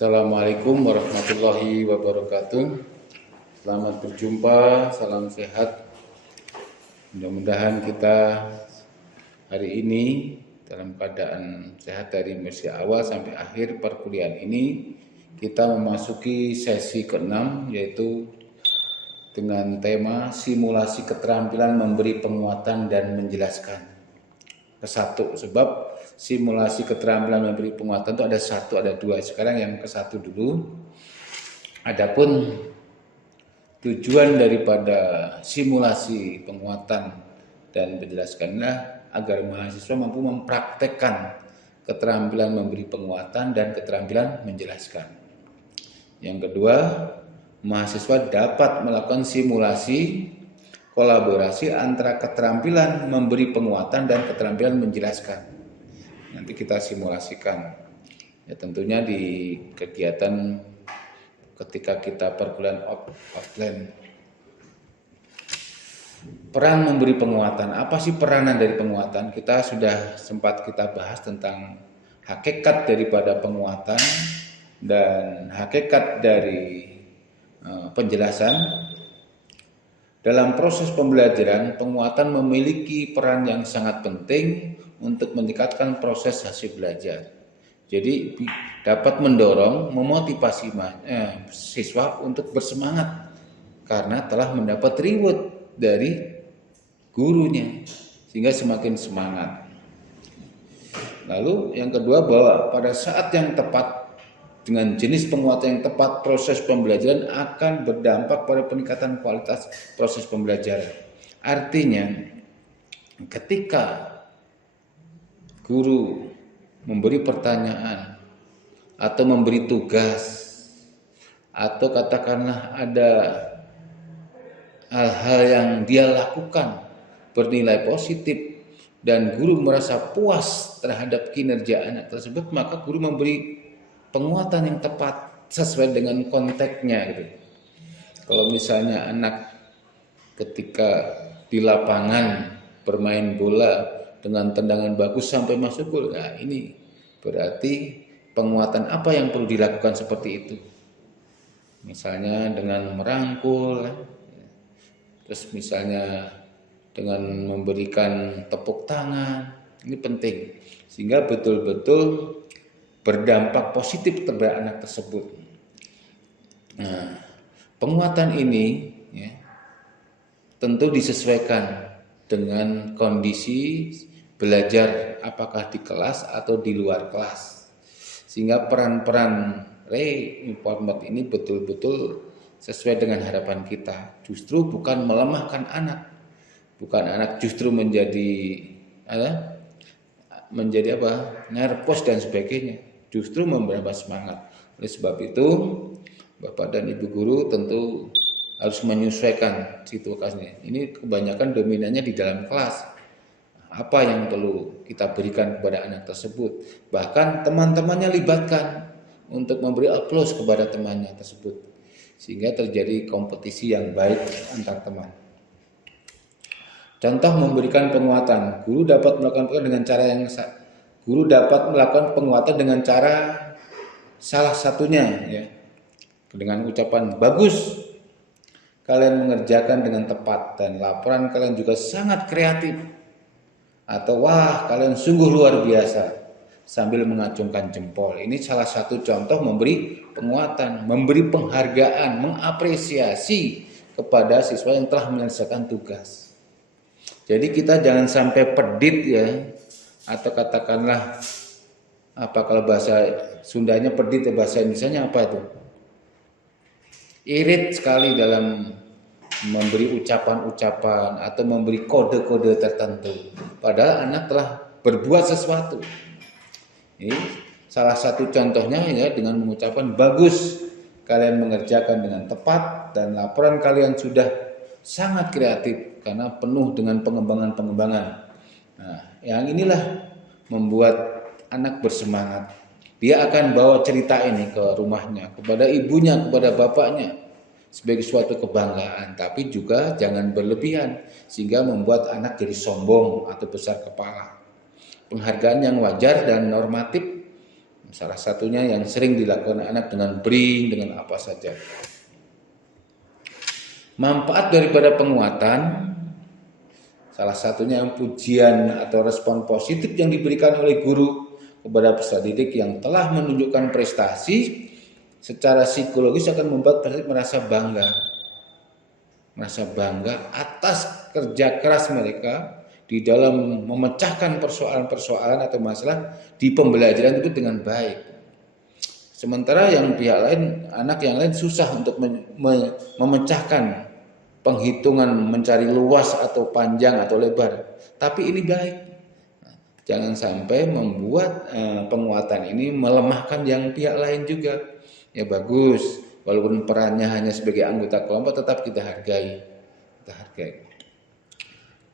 Assalamualaikum warahmatullahi wabarakatuh. Selamat berjumpa, salam sehat. Mudah-mudahan kita hari ini dalam keadaan sehat dari mulai awal sampai akhir perkuliahan ini. Kita memasuki sesi ke-6, yaitu dengan tema simulasi keterampilan memberi penguatan dan menjelaskan. Ke-1, sebab simulasi keterampilan memberi penguatan itu ada 1, ada 2. Sekarang yang ke-1 dulu. Adapun tujuan daripada simulasi penguatan dan menjelaskanlah agar mahasiswa mampu mempraktekkan keterampilan memberi penguatan dan keterampilan menjelaskan. Yang kedua, mahasiswa dapat melakukan simulasi kolaborasi antara keterampilan memberi penguatan dan keterampilan menjelaskan. Nanti kita simulasikan. Ya, tentunya di kegiatan ketika kita perkuliahan offline. Peran memberi penguatan. Apa sih peranan dari penguatan? Kita sudah sempat kita bahas tentang hakikat daripada penguatan dan hakikat dari penjelasan. Dalam proses pembelajaran, penguatan memiliki peran yang sangat penting untuk meningkatkan proses hasil belajar. Jadi dapat mendorong, memotivasi siswa untuk bersemangat karena telah mendapat reward dari gurunya, sehingga semakin semangat. Lalu yang kedua, bahwa pada saat yang tepat dengan jenis penguatan yang tepat, proses pembelajaran akan berdampak pada peningkatan kualitas proses pembelajaran. Artinya, ketika guru memberi pertanyaan atau memberi tugas, atau katakanlah ada hal-hal yang dia lakukan bernilai positif dan guru merasa puas terhadap kinerja anak tersebut, maka guru memberi penguatan yang tepat sesuai dengan konteksnya gitu. Kalau misalnya anak ketika di lapangan bermain bola dengan tendangan bagus sampai masuk gol, nah ini berarti penguatan apa yang perlu dilakukan seperti itu. Misalnya dengan merangkul, terus misalnya dengan memberikan tepuk tangan, ini penting sehingga betul-betul berdampak positif terhadap anak tersebut. Nah, penguatan ini ya, tentu disesuaikan dengan kondisi belajar apakah di kelas atau di luar kelas, sehingga peran-peran reinformat ini betul-betul sesuai dengan harapan kita. Justru bukan melemahkan anak, bukan anak justru menjadi nervous dan sebagainya, justru memberi semangat. Oleh sebab itu, Bapak dan Ibu guru tentu harus menyesuaikan situasinya. Ini kebanyakan dominannya di dalam kelas. Apa yang perlu kita berikan kepada anak tersebut? Bahkan teman-temannya libatkan untuk memberi aplaus kepada temannya tersebut, sehingga terjadi kompetisi yang baik antar teman. Contoh memberikan penguatan. Guru dapat melakukan penguatan dengan cara salah satunya ya, dengan ucapan bagus, kalian mengerjakan dengan tepat, dan laporan kalian juga sangat kreatif, atau wah kalian sungguh luar biasa, sambil mengacungkan jempol. Ini salah satu contoh memberi penguatan, memberi penghargaan, mengapresiasi kepada siswa yang telah menyelesaikan tugas. Jadi kita jangan sampai pedit ya, atau katakanlah kalau bahasa Sundanya pedit, ya bahasa Indonesianya apa itu? Irit sekali dalam memberi ucapan-ucapan atau memberi kode-kode tertentu, padahal anak telah berbuat sesuatu. Ini salah satu contohnya ya, dengan mengucapkan bagus, kalian mengerjakan dengan tepat, dan laporan kalian sudah sangat kreatif karena penuh dengan pengembangan-pengembangan. Nah, yang inilah membuat anak bersemangat. Dia akan bawa cerita ini ke rumahnya, kepada ibunya, kepada bapaknya, sebagai suatu kebanggaan. Tapi juga jangan berlebihan sehingga membuat anak jadi sombong atau besar kepala. Penghargaan yang wajar dan normatif Salah satunya yang sering dilakukan anak dengan bring, dengan apa saja. Manfaat daripada penguatan, salah satunya pujian atau respon positif yang diberikan oleh guru kepada peserta didik yang telah menunjukkan prestasi secara psikologis akan membuat peserta merasa bangga atas kerja keras mereka di dalam memecahkan persoalan-persoalan atau masalah di pembelajaran itu dengan baik. Sementara yang pihak lain, anak yang lain susah untuk memecahkan penghitungan mencari luas atau panjang atau lebar. Tapi ini baik. Jangan sampai membuat penguatan ini melemahkan yang pihak lain juga. Ya bagus, walaupun perannya hanya sebagai anggota kelompok tetap kita hargai.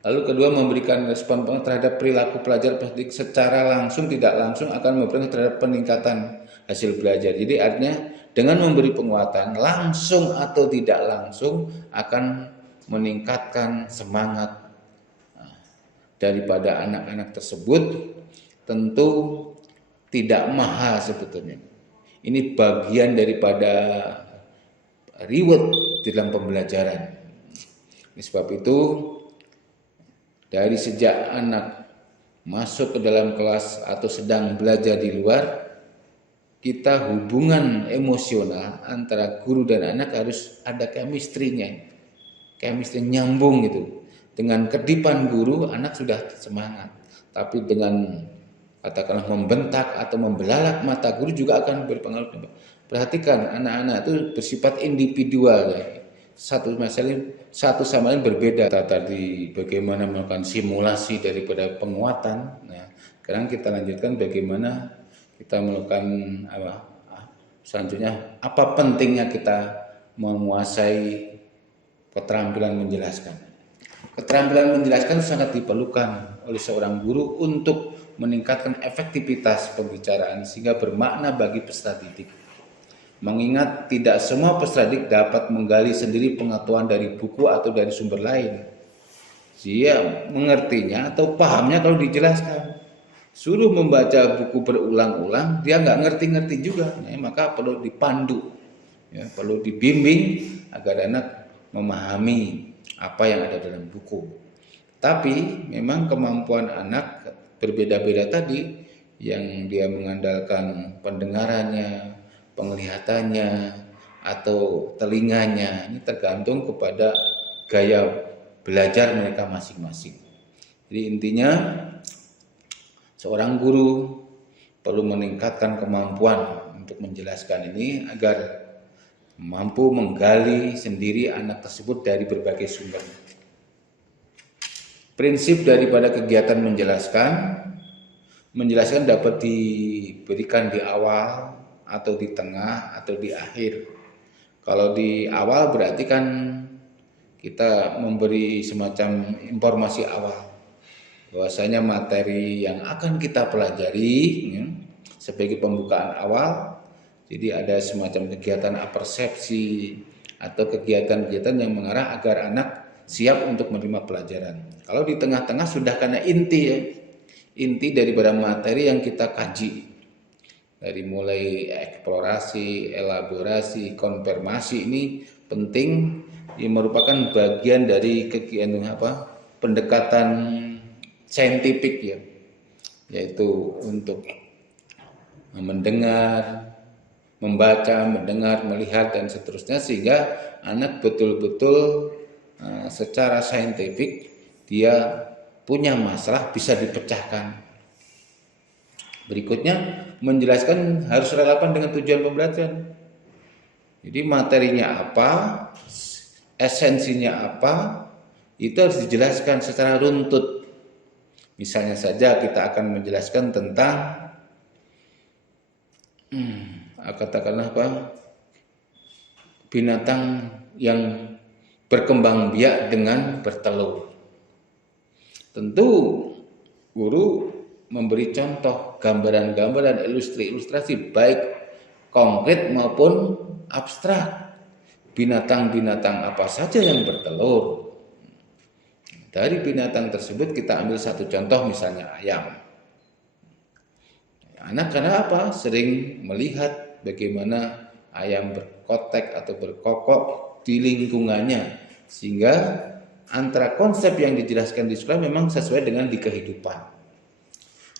Lalu kedua, memberikan respon terhadap perilaku pelajar secara langsung tidak langsung akan memberikan terhadap peningkatan hasil belajar. Jadi artinya dengan memberi penguatan langsung atau tidak langsung akan meningkatkan semangat daripada anak-anak tersebut. Tentu tidak mahal sebetulnya. Ini bagian daripada reward dalam pembelajaran. Oleh sebab itu, dari sejak anak masuk ke dalam kelas atau sedang belajar di luar, kita hubungan emosional antara guru dan anak harus ada chemistry-nya. Chemistry nyambung gitu. Dengan kedipan guru, anak sudah semangat. Tapi dengan katakanlah membentak atau membelalak mata guru juga akan berpengaruh. Perhatikan, anak-anak itu bersifat individual ya. Satu sama lain berbeda. Tadi bagaimana melakukan simulasi daripada penguatan. Nah, sekarang kita lanjutkan bagaimana kita melakukan selanjutnya apa pentingnya kita menguasai keterampilan menjelaskan. Keterampilan menjelaskan sangat diperlukan oleh seorang guru untuk meningkatkan efektivitas pembicaraan sehingga bermakna bagi peserta didik. Mengingat tidak semua peserta didik dapat menggali sendiri pengetahuan dari buku atau dari sumber lain. Dia mengertinya atau pahamnya kalau dijelaskan. Suruh membaca buku berulang-ulang, dia nggak ngerti-ngerti juga. Ya, maka perlu dipandu, ya, perlu dibimbing agar anak memahami apa yang ada dalam buku. Tapi memang kemampuan anak berbeda-beda tadi, yang dia mengandalkan pendengarannya, penglihatannya atau telinganya, ini tergantung kepada gaya belajar mereka masing-masing. Jadi intinya seorang guru perlu meningkatkan kemampuan untuk menjelaskan ini agar mampu menggali sendiri anak tersebut dari berbagai sumber. Prinsip daripada kegiatan menjelaskan dapat diberikan di awal atau di tengah atau di akhir. Kalau di awal berarti kan kita memberi semacam informasi awal bahwasanya materi yang akan kita pelajari ya, sebagai pembukaan awal. Jadi ada semacam kegiatan apersepsi atau kegiatan-kegiatan yang mengarah agar anak siap untuk menerima pelajaran. Kalau di tengah-tengah sudah karena inti daripada materi yang kita kaji. Dari mulai eksplorasi, elaborasi, konfirmasi ini penting, ini merupakan bagian dari kegiatan pendekatan saintifik ya, yaitu untuk mendengar, membaca, mendengar, melihat dan seterusnya sehingga anak betul-betul secara saintifik dia punya masalah bisa dipecahkan. Berikutnya, menjelaskan harus relevan dengan tujuan pembelajaran. Jadi materinya apa, esensinya apa, itu harus dijelaskan secara runtut. Misalnya saja kita akan menjelaskan tentang katakanlah binatang yang berkembang biak dengan bertelur. Tentu guru memberi contoh, gambaran-gambaran, ilustrasi baik konkret maupun abstrak. Binatang-binatang apa saja yang bertelur. Dari binatang tersebut kita ambil satu contoh, misalnya ayam. Anak karena apa? Sering melihat bagaimana ayam berkotek atau berkokok di lingkungannya, sehingga antara konsep yang dijelaskan di sekolah memang sesuai dengan di kehidupan.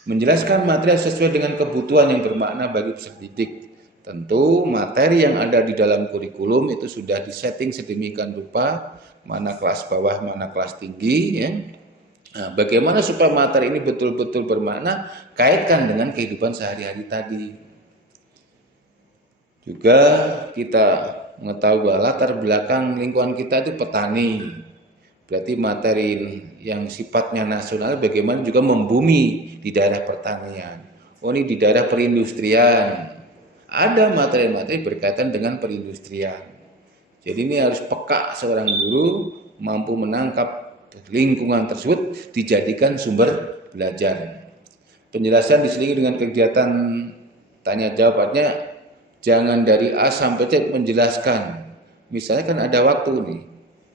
Menjelaskan materi sesuai dengan kebutuhan yang bermakna bagi peserta didik. Tentu materi yang ada di dalam kurikulum itu sudah disetting sedemikian rupa, mana kelas bawah, mana kelas tinggi, ya. Nah, bagaimana supaya materi ini betul-betul bermakna, kaitkan dengan kehidupan sehari-hari tadi. Juga kita mengetahui bahwa latar belakang lingkungan kita itu petani. Berarti materi yang sifatnya nasional bagaimana juga membumi di daerah pertanian. Oh, ini di daerah perindustrian. Ada materi-materi berkaitan dengan perindustrian. Jadi ini harus peka seorang guru, mampu menangkap lingkungan tersebut dijadikan sumber belajar. Penjelasan diselingi dengan kegiatan tanya jawabnya, jangan dari A sampai Z menjelaskan. Misalnya kan ada waktu nih.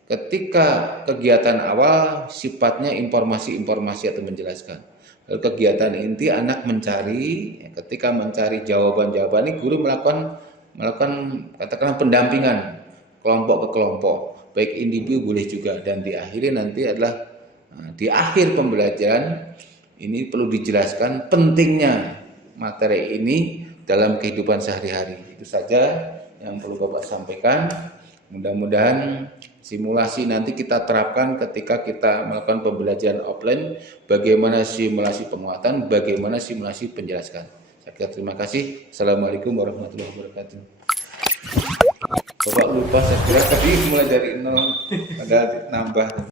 Ketika kegiatan awal sifatnya informasi-informasi atau menjelaskan. Lalu kegiatan inti anak mencari, ketika mencari jawaban-jawaban ini guru melakukan katakanlah pendampingan kelompok ke kelompok, baik individu boleh juga, dan diakhiri nanti adalah di akhir pembelajaran ini perlu dijelaskan pentingnya materi ini dalam kehidupan sehari-hari. Itu saja yang perlu Bapak sampaikan. Mudah-mudahan simulasi nanti kita terapkan ketika kita melakukan pembelajaran offline, bagaimana simulasi penguatan, bagaimana simulasi penjelaskan. Saya kira terima kasih. Assalamualaikum warahmatullahi wabarakatuh. Bapak lupa, saya kira tadi mulai dari nol, ada nambah.